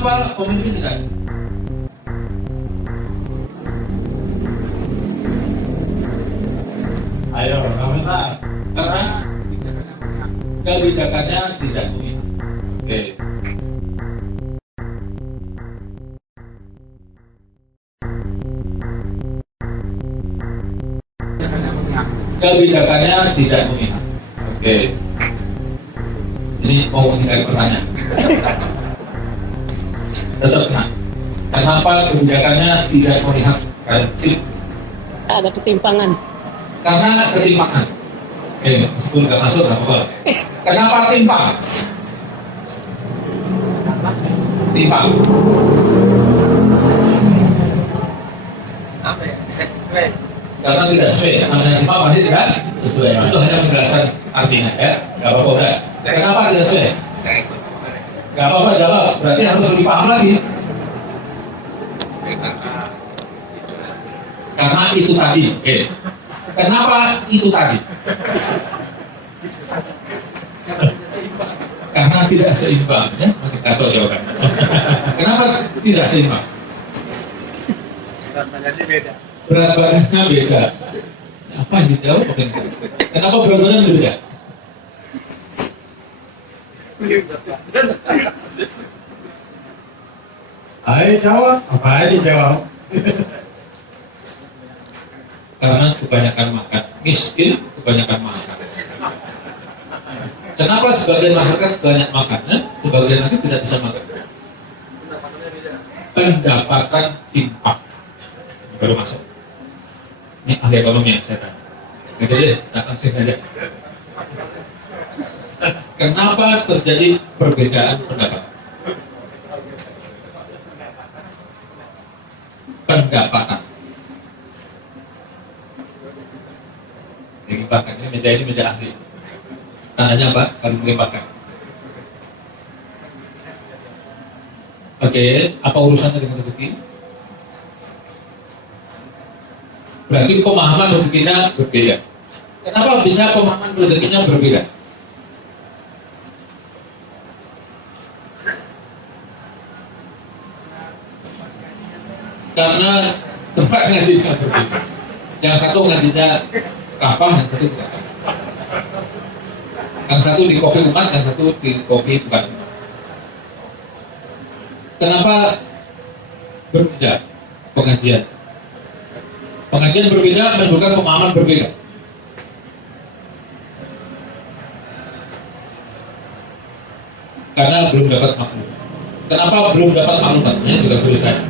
Kenapa pemimpin tidak? Ayo, komentar. Karena kebijakannya tidak memihak. Oke. Kebijakannya tidak memihak. Oke. Ini mau menghindari pertanyaan. Tetap kena. Kenapa kebijakannya tidak memihak? Ada ketimpangan. Karena ketimpangan. Oke, meskipun nggak masuk nggak apa-apa. Kenapa timpang? Timpang. Apa ya? Sesuai. Karena tidak sesuai. Namanya timpang pasti tidak sesuai. Itu hanya menjelaskan artinya ya. Nggak apa-apa udah. Kenapa tidak sesuai? Nggak apa-apa jawab. Berarti harus lebih paham lagi. Karena itu tadi. Oke. Kenapa itu tadi? Karena tidak seimbang. Ya? Kita tahu jawaban. Kenapa tidak seimbang? Berat badannya beda. Berat badannya beda. Apa yang dijawab? Kenapa berat badannya beda? Ayo jawab. Apa aja jawab? Karena kebanyakan makan. Miskin kebanyakan makan. Kenapa sebagian masyarakat banyak makan? Sebagian lagi tidak bisa makan. Pendapatan timpang. Baru masuk. Ini ahli ekonomi yang saya tanya. Gitu deh, datang sini aja. Kenapa terjadi perbedaan pendapat? Pendapatan. Dilimpahkan, ini meja ahli. Tandanya apa? Kalau dilimpahkan. Oke, apa urusannya dengan rezeki? Berarti pemahaman rezekinya berbeda. Kenapa bisa pemahaman rezekinya berbeda? Karena tempat ngajinya berbeda. Yang satu ngajinya kafah, yang satu tidak. Yang satu di kopi umat, yang satu di kopi bukan. Kenapa berbeda pengajian? Pengajian berbeda menimbulkan pemahaman berbeda. Karena belum dapat maklumat. Kenapa belum dapat maklumatnya juga terus saya.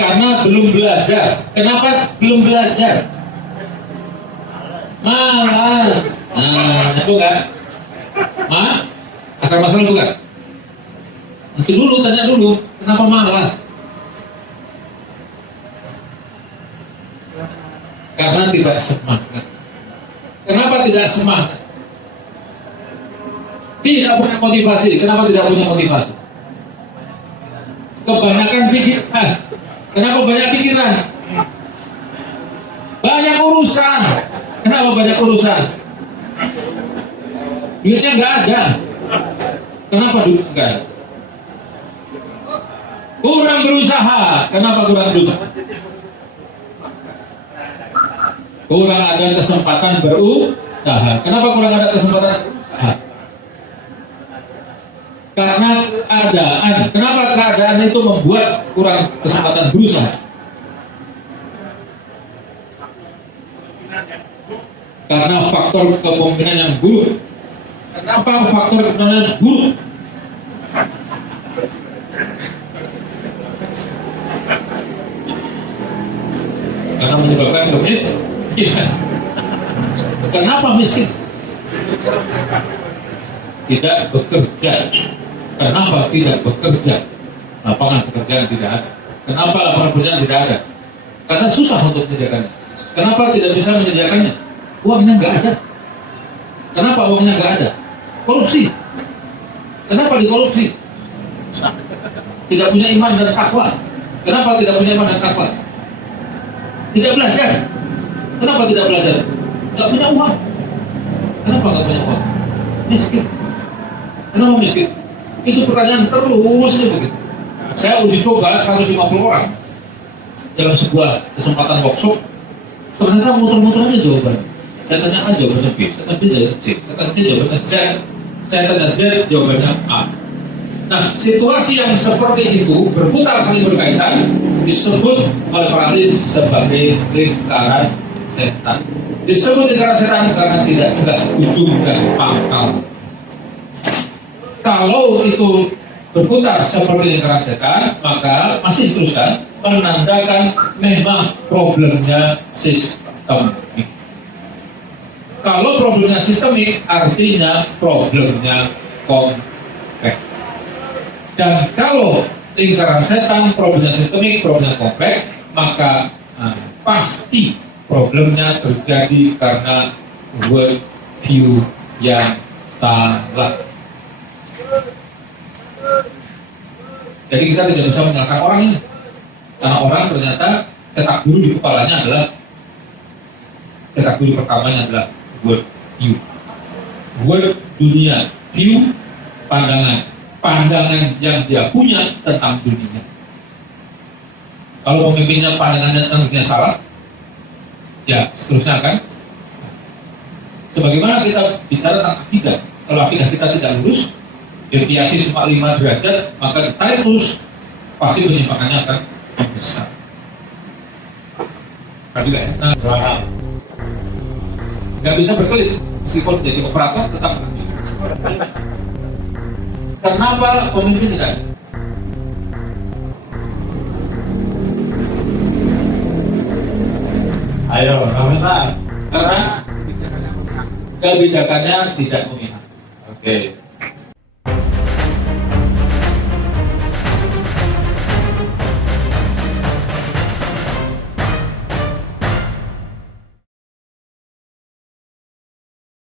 Karena belum belajar. Kenapa belum belajar? Malas. Nah, itu kan? Akar masalah bukan? Nanti dulu, tanya dulu. Kenapa malas? Karena tidak semangat. Kenapa tidak semangat? Tidak punya motivasi. Kenapa tidak punya motivasi? Kebanyakan pikiran. Kenapa banyak pikiran? Banyak urusan. Kenapa banyak urusan? Duitnya nggak ada. Kenapa duit nggak ada? Kurang berusaha. Kenapa kurang berusaha? Kurang ada kesempatan berusaha. Kenapa kurang ada kesempatan berusaha? Karena keadaan. Kenapa keadaan itu membuat kurang kesempatan berusaha? Karena faktor kepemimpinan yang buruk. Kenapa faktor kepemimpinan yang buruk? Karena menyebabkan kemiskinan. Kenapa miskin? Tidak bekerja. Kenapa tidak bekerja? Lapangan pekerjaan tidak ada. Kenapa lapangan pekerjaan tidak ada? Karena susah untuk menyediakannya. Kenapa tidak bisa menyediakannya? Uangnya nggak ada. Kenapa uangnya nggak ada? Korupsi. Kenapa dikorupsi? Tidak punya iman dan takwa. Kenapa tidak punya iman dan takwa? Tidak belajar. Kenapa tidak belajar? Nggak punya uang. Kenapa nggak punya uang? Miskin. Kenapa miskin? Itu pertanyaan terus aja begitu. Saya uji coba 150 orang dalam sebuah kesempatan workshop, ternyata muter-muter aja jawabannya. Saya tanya A, jawabannya B, saya tanya B, jawabannya C, saya tanya C, jawabannya Z, saya tanya Z, jawabannya A. Nah, situasi yang seperti itu berputar saling berkaitan disebut oleh para ahli sebagai lingkaran setan. Disebut lingkaran setan karena tidak jelas ujung dan pangkal. Kalau itu berputar seperti lingkaran setan, maka masih diteruskan menandakan memang problemnya sistemik. Kalau problemnya sistemik, artinya problemnya kompleks. Dan kalau lingkaran setan problemnya sistemik, problemnya kompleks, maka pasti problemnya terjadi karena world view yang salah. Jadi kita tidak bisa menyalahkan orang ini, karena orang ternyata cetak biru di kepalanya adalah cetak biru pertamanya adalah world view, world dunia, view pandangan yang dia punya tentang dunia. Kalau pemimpinnya pandangannya tentang dunia salah, ya seterusnya kan. Sebagaimana kita bicara tentang akidah, kalau akidah kita tidak lurus, deviasi cuma 5 derajat, maka ditarik lurus, pasti penyimpangannya akan besar. Kan juga ya? Nah, nggak bisa berkelit, meskipun jadi operator tetap berkelit. Kenapa pemimpin tidak? Ayo, komentar. Karena kebijakannya tidak memihak. Oke.